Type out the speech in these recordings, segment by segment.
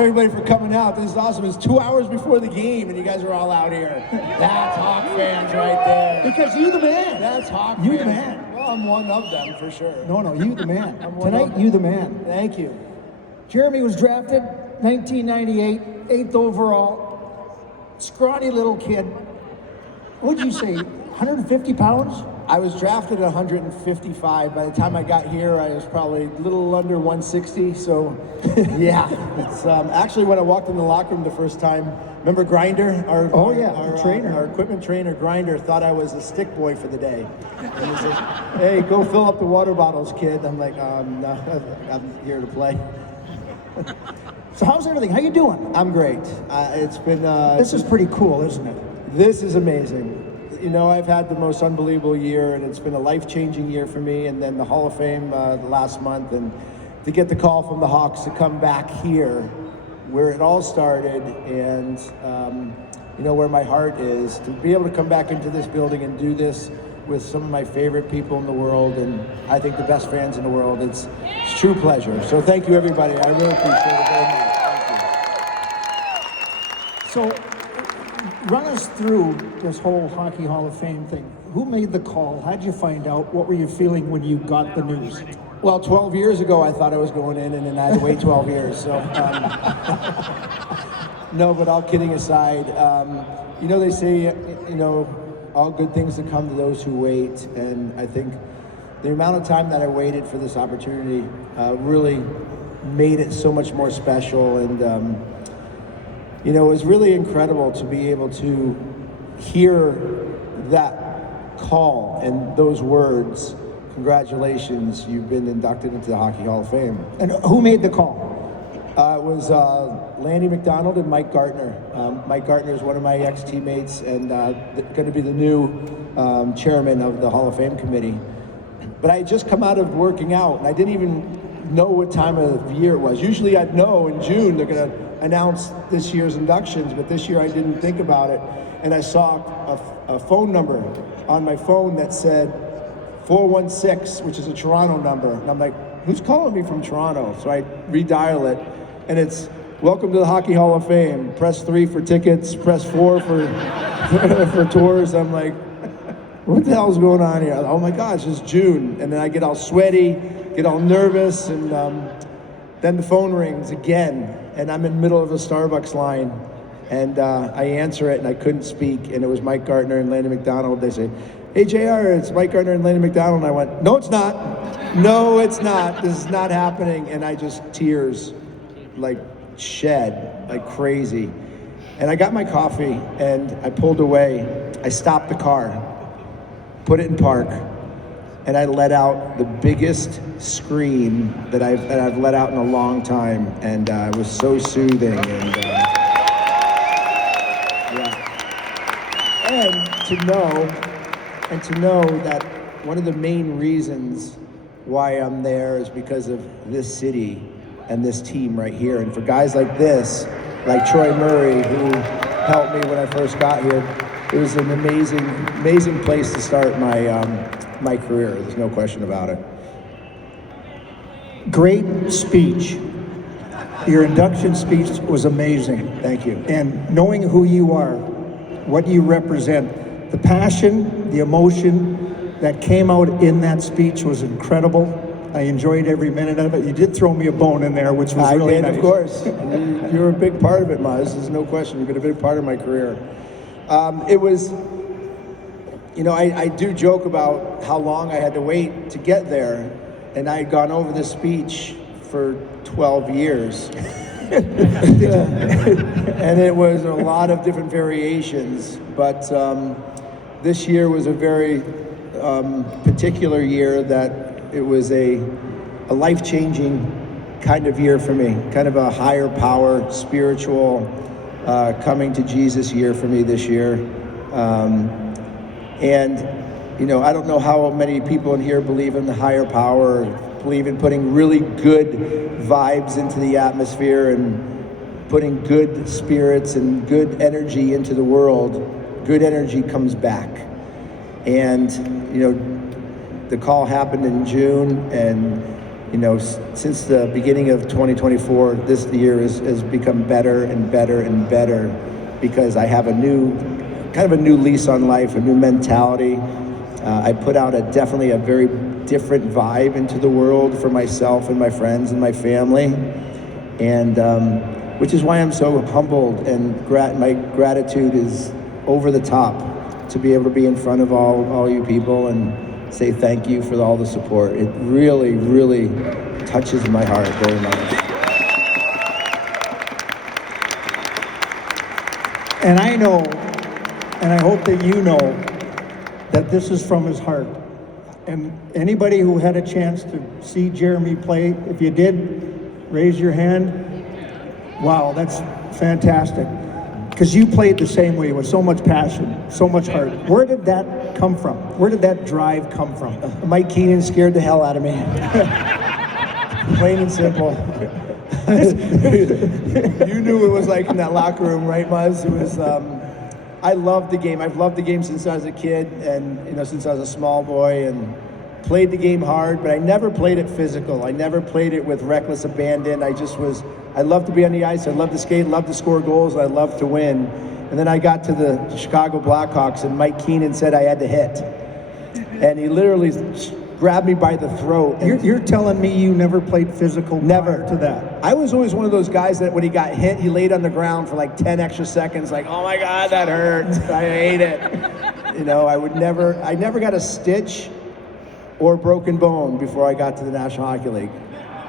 Everybody for coming out. This is awesome. It's 2 hours before the game, and you guys are all out here. That's Hawk fans right there. Because you the man. That's Hawk fans. You the man. Well, I'm one of them for sure. No, you the man. Tonight, you the man. Thank you. Jeremy was drafted 1998, 8th overall. Scrawny little kid. What'd you say, 150 pounds? I was drafted at 155. By the time I got here, I was probably a little under 160. So, yeah. It's actually when I walked in the locker room the first time. Remember Grinder? Our trainer. Our equipment trainer, Grinder, thought I was a stick boy for the day. And he said, "Hey, go fill up the water bottles, kid." I'm like, "No, I'm here to play." So how's everything? How you doing? I'm great. It's been. This is pretty cool, isn't it? This is amazing. You know, I've had the most unbelievable year, and it's been a life-changing year for me. And then the Hall of Fame last month, and to get the call from the Hawks to come back here, where it all started, and you know where my heart is, to be able to come back into this building and do this with some of my favorite people in the world, and I think the best fans in the world. It's true pleasure. So thank you, everybody. I really appreciate it very much. Thank you. So, run us through this whole Hockey Hall of Fame thing. Who made the call? How'd you find out? What were you feeling when you got the news? Well, 12 years ago, I thought I was going in, and then I had to wait 12 years. So, no, but all kidding aside, you know, they say, you know, all good things that come to those who wait. And I think the amount of time that I waited for this opportunity really made it so much more special. And, you know, it was really incredible to be able to hear that call and those words. Congratulations, you've been inducted into the Hockey Hall of Fame. And who made the call? It was Landy McDonald and Mike Gartner. Mike Gartner is one of my ex-teammates and going to be the new chairman of the Hall of Fame committee. But I had just come out of working out, and I didn't even know what time of year it was. Usually I'd know in June they're going to announce this year's inductions, but this year I didn't think about it. And I saw a phone number on my phone that said 416, which is a Toronto number. And I'm like, who's calling me from Toronto? So I redial it, and it's, "Welcome to the Hockey Hall of Fame. Press 3 for tickets, press 4 for for tours." I'm like, what the hell's going on here? Oh my gosh, it's June. And then I get all sweaty, get all nervous, and then the phone rings again, and I'm in the middle of a Starbucks line, and I answer it, and I couldn't speak, and it was Mike Gartner and Landy McDonald. They say, "Hey, JR, it's Mike Gartner and Landy McDonald." And I went, "No, it's not. No, it's not. This is not happening." And I just, tears, like, shed like crazy. And I got my coffee, and I pulled away. I stopped the car, put it in park, and I let out the biggest scream that I've let out in a long time, and it was so soothing. And yeah, and to know that one of the main reasons why I'm there is because of this city and this team right here. And for guys like this, like Troy Murray, who helped me when I first got here, it was an amazing place to start my career. There's no question about it. Great speech. Your induction speech was amazing. Thank you. And knowing who you are, what you represent, the passion, the emotion that came out in that speech was incredible. I enjoyed every minute of it. You did throw me a bone in there, which was really nice. Of course. You're a big part of it, Maz. There's no question. You've been a big part of my career. It was, you know, I do joke about how long I had to wait to get there, and I had gone over this speech for 12 years. And it was a lot of different variations, but this year was a very particular year that it was a life-changing kind of year for me, kind of a higher power, spiritual, coming to Jesus year for me this year. And, you know, I don't know how many people in here believe in the higher power, believe in putting really good vibes into the atmosphere and putting good spirits and good energy into the world. Good energy comes back. And, you know, the call happened in June, and since the beginning of 2024, this year has become better and better and better because I have a new lease on life, a new mentality. I put out definitely a very different vibe into the world for myself and my friends and my family, and which is why I'm so humbled, and my gratitude is over the top to be able to be in front of all you people and say thank you for all the support. It really, really touches my heart very much. And I know, and I hope that you know, that this is from his heart. And anybody who had a chance to see Jeremy play, if you did, raise your hand. Wow, that's fantastic. Because you played the same way with so much passion, so much heart. Where did that come from? Where did that drive come from? Mike Keenan scared the hell out of me. Plain and simple. You knew it was like in that locker room, right, Muzz? It was. I loved the game. I've loved the game since I was a kid, and since I was a small boy, and played the game hard. But I never played it physical. I never played it with reckless abandon. I loved to be on the ice. I loved to skate. Loved to score goals. I loved to win. And then I got to the Chicago Blackhawks, and Mike Keenan said I had to hit, and he literally grabbed me by the throat. You're telling me you never played physical never to that? I was always one of those guys that when he got hit, he laid on the ground for like 10 extra seconds, like, oh my God, that hurt. I hate it. I never got a stitch or broken bone before I got to the National Hockey League.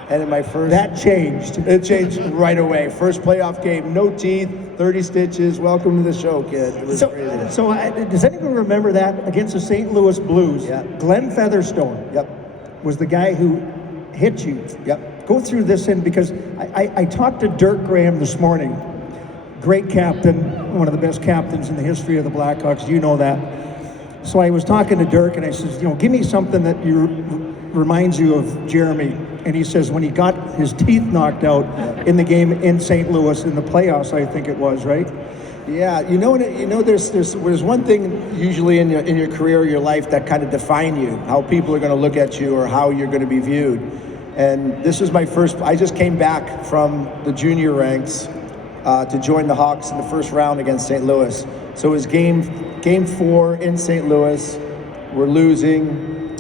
And in my first... That changed. It changed right away. First playoff game, no teeth, 30 stitches. Welcome to the show, kid. It was crazy. So does anyone remember that against the St. Louis Blues? Yeah. Glenn Featherstone was the guy who hit you. Yep. Go through this because I talked to Dirk Graham this morning. Great captain, one of the best captains in the history of the Blackhawks. You know that. So I was talking to Dirk, and I says, give me something that reminds you of Jeremy. And he says when he got his teeth knocked out in the game in St. Louis in the playoffs, I think it was, right? Yeah, there's one thing usually in your career or your life that kind of define you, how people are going to look at you or how you're going to be viewed. And this was my first. I just came back from the junior ranks to join the Hawks in the first round against St. Louis. So it was game 4 in St. Louis. We're losing.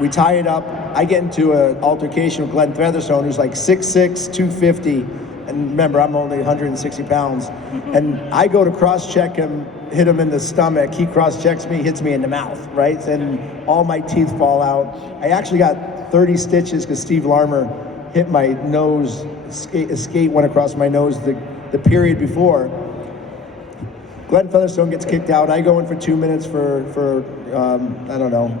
We tie it up. I get into an altercation with Glenn Featherstone, who's like 6'6", 250. And remember, I'm only 160 pounds. And I go to cross-check him, hit him in the stomach. He cross-checks me, hits me in the mouth, right? And all my teeth fall out. I actually got 30 stitches because Steve Larmer hit my nose. A skate went across my nose the period before. Glenn Featherstone gets kicked out. I go in for 2 minutes for I don't know.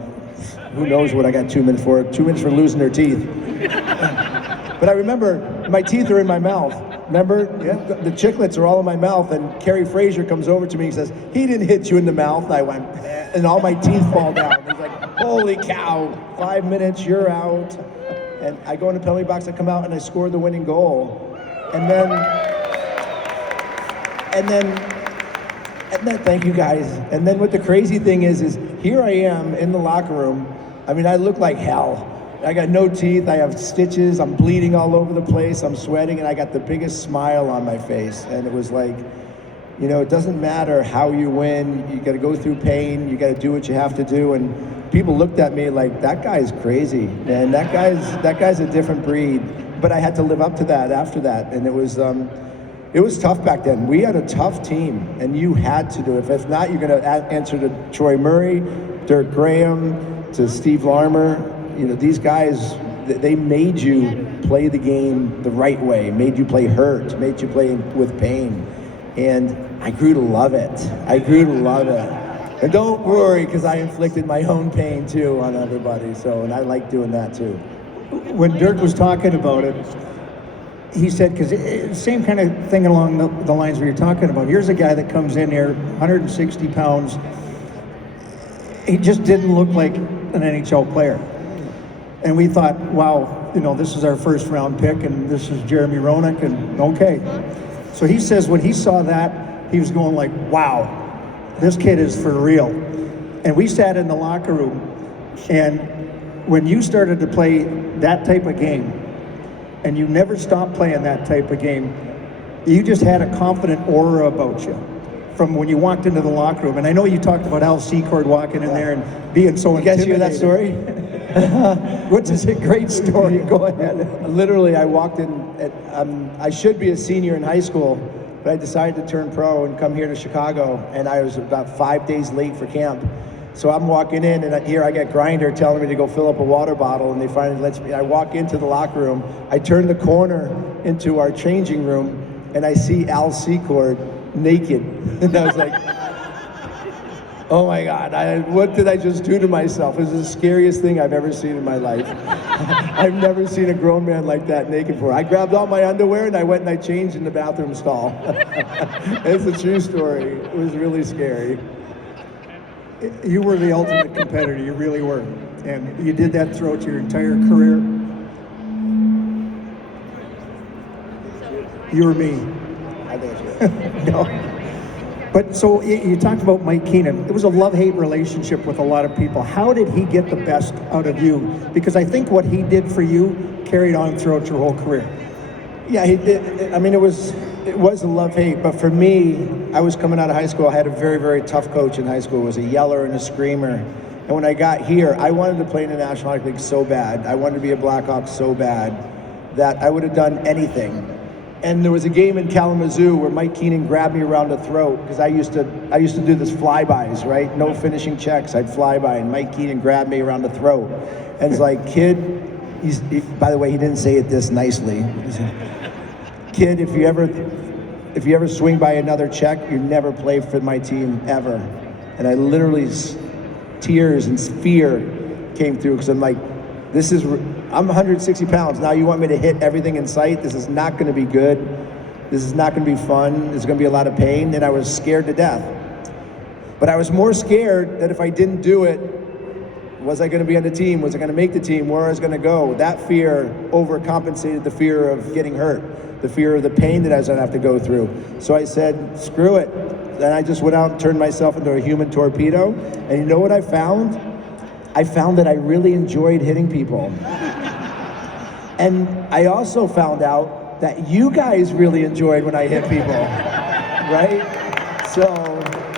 Who knows what I got 2 minutes for? 2 minutes for losing their teeth. But I remember my teeth are in my mouth. Remember? Yeah. The chiclets are all in my mouth, and Kerry Fraser comes over to me and says, he didn't hit you in the mouth. And I went, and all my teeth fall down. He's like, holy cow, 5 minutes, you're out. And I go in the penalty box, I come out, and I score the winning goal. And then, thank you guys. And then what the crazy thing is here I am in the locker room. I mean, I look like hell. I got no teeth, I have stitches, I'm bleeding all over the place, I'm sweating, and I got the biggest smile on my face. And it was like, it doesn't matter how you win, you gotta go through pain, you gotta do what you have to do. And people looked at me like, that guy's crazy, man, that guy's a different breed. But I had to live up to that after that, and it was tough back then. We had a tough team, and you had to do it. If not, you're gonna answer to Troy Murray, Dirk Graham, to Steve Larmer. These guys, they made you play the game the right way, made you play hurt, made you play with pain. And I grew to love it. And don't worry, because I inflicted my own pain too on everybody. And I like doing that too. When Dirk was talking about it, he said, because same kind of thing along the lines we were talking about. Here's a guy that comes in here, 160 pounds. He just didn't look like an NHL player. And we thought, wow, this is our first round pick, and this is Jeremy Roenick, and okay. So he says when he saw that, he was going like, wow, this kid is for real. And we sat in the locker room, and when you started to play that type of game, and you never stopped playing that type of game, you just had a confident aura about you from when you walked into the locker room. And I know you talked about Al Secord walking in there and being so You guys hear that intimidated. story? Which is a great story. Go ahead. Literally, I walked in, I should be a senior in high school, but I decided to turn pro and come here to Chicago, and I was about 5 days late for camp. So I'm walking in, and here I get Grinder telling me to go fill up a water bottle, and they finally lets me. I walk into the locker room, I turn the corner into our changing room, and I see Al Secord naked. And I was like, oh my God, what did I just do to myself? It was the scariest thing I've ever seen in my life. I've never seen a grown man like that naked before. I grabbed all my underwear and I went and I changed in the bathroom stall. It's a true story. It was really scary. You were the ultimate competitor, you really were. And you did that throughout your entire career. You were me. I think No. But so you talked about Mike Keenan. It was a love-hate relationship with a lot of people. How did he get the best out of you? Because I think what he did for you carried on throughout your whole career. Yeah, he did. I mean, it was a love-hate, but for me, I was coming out of high school. I had a very, very tough coach in high school. It was a yeller and a screamer. And when I got here, I wanted to play in the National Hockey League so bad. I wanted to be a Blackhawk so bad that I would have done anything. And there was a game in Kalamazoo where Mike Keenan grabbed me around the throat because I used to do this flybys, right? No finishing checks. I'd fly by, and Mike Keenan grabbed me around the throat, and it's like, kid. By the way, he didn't say it this nicely. He said, kid, if you ever swing by another check, you never play for my team ever. And I literally, tears and fear came through because I'm like, I'm 160 pounds. Now you want me to hit everything in sight? This is not going to be good. This is not going to be fun. There's going to be a lot of pain. And I was scared to death. But I was more scared that if I didn't do it, was I going to be on the team? Was I going to make the team? Where I was going to go? That fear overcompensated the fear of getting hurt, the fear of the pain that I was going to have to go through. So I said, screw it. Then I just went out and turned myself into a human torpedo. And you know what I found? I found that I really enjoyed hitting people. And I also found out that you guys really enjoyed when I hit people, right? So